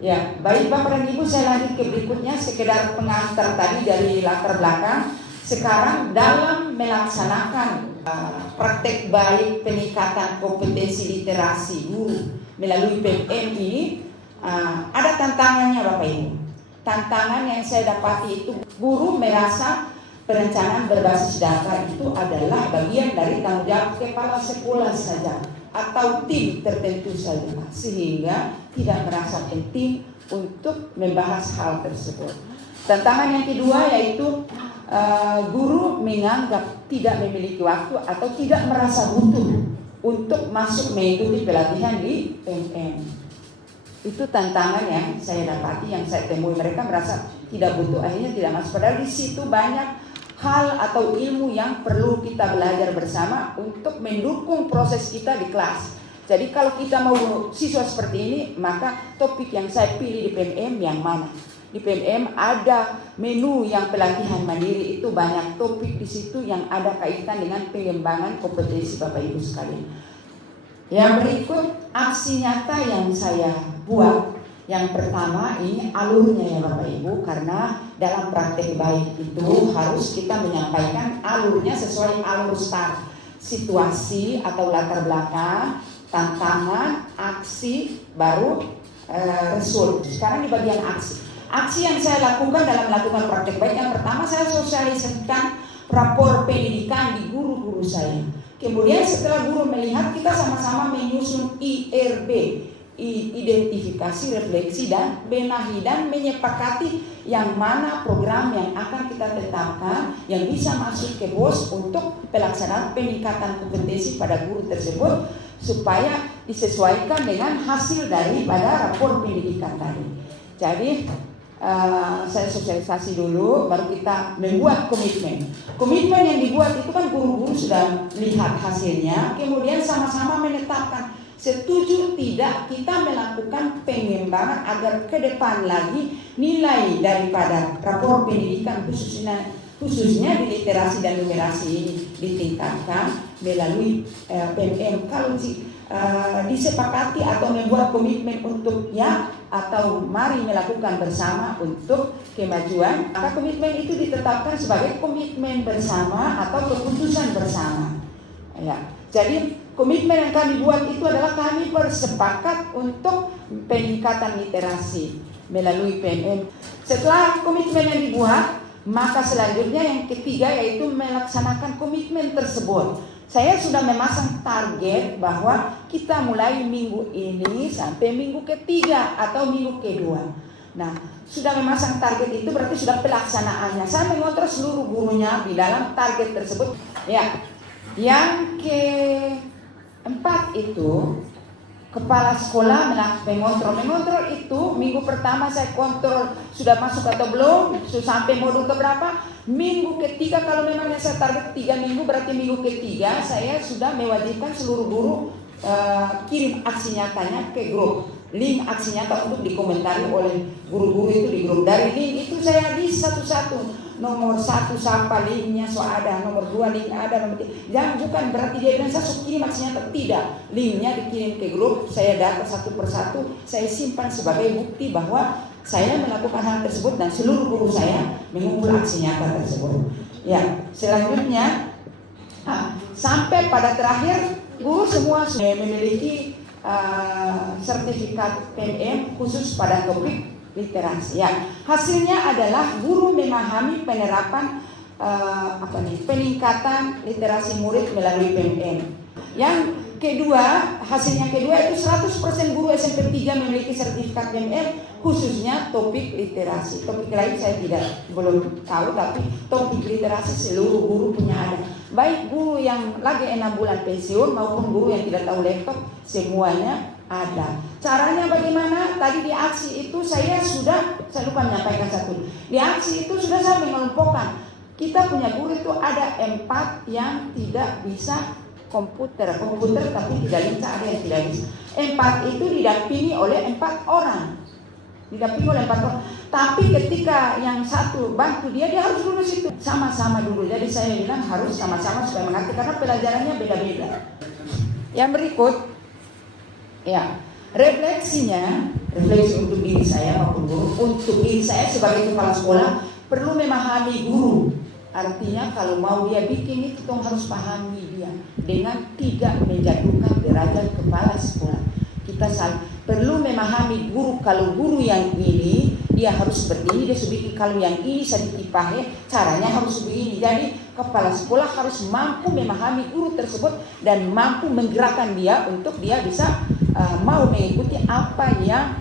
Ya, baik Bapak dan Ibu, saya lanjut ke berikutnya, sekedar pengantar tadi dari latar belakang. Sekarang dalam melaksanakan praktek baik peningkatan kompetensi literasi guru melalui PMM ini, ada tantangannya Bapak Ibu. Tantangan yang saya dapati itu, guru merasa perencanaan berbasis data itu adalah bagian dari tanggung jawab kepala sekolah saja atau tim tertentu saja, sehingga tidak merasa penting untuk membahas hal tersebut. Tantangan yang kedua yaitu guru menganggap tidak memiliki waktu atau tidak merasa butuh untuk masuk mengikuti pelatihan di PMM. Itu tantangan yang saya dapati, yang saya temui. Mereka merasa tidak butuh, akhirnya tidak masuk. Padahal di situ banyak hal atau ilmu yang perlu kita belajar bersama untuk mendukung proses kita di kelas. Jadi kalau kita mau siswa seperti ini, maka topik yang saya pilih di PMM yang mana? Di PMM ada menu yang pelatihan mandiri, itu banyak topik di situ yang ada kaitan dengan pengembangan kompetensi Bapak Ibu sekalian. Yang berikut aksi nyata yang saya buat. Yang pertama ini alurnya ya Bapak Ibu, karena dalam praktek baik itu harus kita menyampaikan alurnya sesuai alur start, situasi atau latar belakang, tantangan, aksi, baru result. Sekarang di bagian aksi. Aksi yang saya lakukan dalam melakukan praktek baik, yang pertama saya sosialisasikan rapor pendidikan di guru-guru saya. Kemudian setelah guru melihat, kita sama-sama menyusun IRB, identifikasi, refleksi, dan benahi, dan menyepakati yang mana program yang akan kita tetapkan yang bisa masuk ke BOS untuk pelaksanaan peningkatan kompetensi pada guru tersebut supaya disesuaikan dengan hasil daripada rapor pendidikan tadi. Jadi saya sosialisasi dulu, baru kita membuat komitmen. Komitmen yang dibuat itu kan guru-guru sudah lihat hasilnya, kemudian sama-sama menetapkan setuju tidak kita melakukan pengembangan agar ke depan lagi nilai daripada rapor pendidikan khususnya di literasi dan numerasi ini ditingkatkan melalui PMM. Kalau disepakati atau membuat komitmen untuk ya atau mari melakukan bersama untuk kemajuan, maka komitmen itu ditetapkan sebagai komitmen bersama atau keputusan bersama. Ya, jadi komitmen yang kami buat itu adalah kami bersepakat untuk peningkatan literasi melalui PMM. Setelah komitmen yang dibuat, maka selanjutnya yang ketiga yaitu melaksanakan komitmen tersebut. Saya sudah memasang target bahwa kita mulai minggu ini sampai minggu ketiga atau minggu kedua. Nah, sudah memasang target itu berarti sudah pelaksanaannya. Saya mengontrol seluruh gurunya di dalam target tersebut. Ya, yang keempat itu kepala sekolah mengontrol itu minggu pertama saya kontrol sudah masuk atau belum, sudah sampai modul keberapa. Minggu ketiga kalau memangnya saya target 3 minggu, berarti minggu ketiga saya sudah mewajibkan seluruh guru kirim aksi nyatanya ke grup. Link aksi nyata untuk dikomentari oleh guru-guru itu di grup. Dari link itu saya list satu-satu. Nomor 1 siapa linknya, so ada. Nomor 2 link ada. Nomor 3. Jangan bukan berarti dia bilang saya kirim aksi nyata. Tidak. Linknya dikirim ke grup. Saya data satu persatu. Saya simpan sebagai bukti bahwa saya melakukan hal tersebut dan seluruh guru saya mengumpul aksi nyata tersebut. Ya, selanjutnya sampai pada terakhir guru semua sudah memiliki sertifikat PMM khusus pada topik literasi. Ya, hasilnya adalah guru memahami penerapan peningkatan literasi murid melalui PMM. Yang kedua, hasil yang kedua itu 100% guru SMP 3 memiliki sertifikat PMM khususnya topik literasi. Topik lain saya belum tahu, tapi topik literasi seluruh guru punya ada. Baik guru yang lagi 6 bulan pensiun maupun guru yang tidak tahu laptop, semuanya ada. Caranya bagaimana? Tadi di aksi itu saya lupa menyampaikan satu. Di aksi itu sudah saya mengelompokkan. Kita punya guru itu ada 4 yang tidak bisa komputer tapi tidak bisa, ada yang tidak bisa. 4 itu didampingi oleh 4 orang. Tapi ketika yang satu bantu dia harus lulus itu sama-sama dulu. Jadi saya bilang harus sama-sama supaya mengerti karena pelajarannya beda-beda. Yang berikut, ya, refleksi untuk diri saya maupun guru, untuk diri saya sebagai kepala sekolah perlu memahami guru. Artinya kalau mau dia bikin itu harus pahami dia dengan tidak menjatuhkan derajat kepala sekolah. Kita perlu memahami guru. Kalau guru yang ini dia harus seperti ini, dia sudah bikin. Kalau yang ini sedikit pahit, caranya harus begini. Jadi kepala sekolah harus mampu memahami guru tersebut dan mampu menggerakkan dia untuk dia bisa mau mengikuti apa yang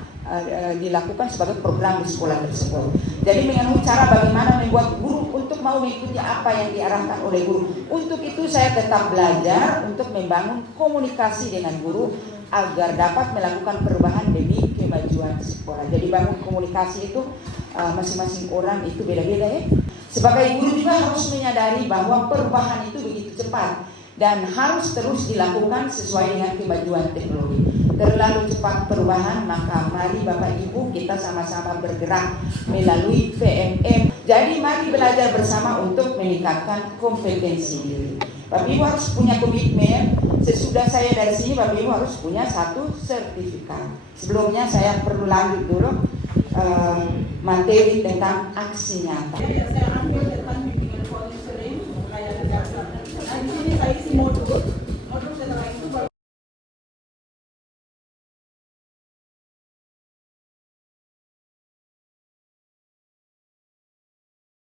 dilakukan sebagai program di sekolah tersebut. Jadi mengetahui cara bagaimana membuat guru untuk mau mengikuti apa yang diarahkan oleh guru. Untuk itu saya tetap belajar untuk membangun komunikasi dengan guru agar dapat melakukan perubahan demi kemajuan sekolah. Jadi bangun komunikasi itu masing-masing orang itu beda-beda ya. Sebagai guru juga harus menyadari bahwa perubahan itu begitu cepat dan harus terus dilakukan sesuai dengan kemajuan teknologi. Terlalu cepat perubahan, maka mari Bapak Ibu kita sama-sama bergerak melalui PMM. Jadi mari belajar bersama untuk meningkatkan kompetensi diri. Bapak Ibu harus punya komitmen. Sesudah saya dari sini, Bapak Ibu harus punya 1 sertifikat. Sebelumnya saya perlu lanjut dulu materi tentang aksi nyata. Saya ambil tentang bimbingan konseling kayak dasar. Nah di sini saya isi modul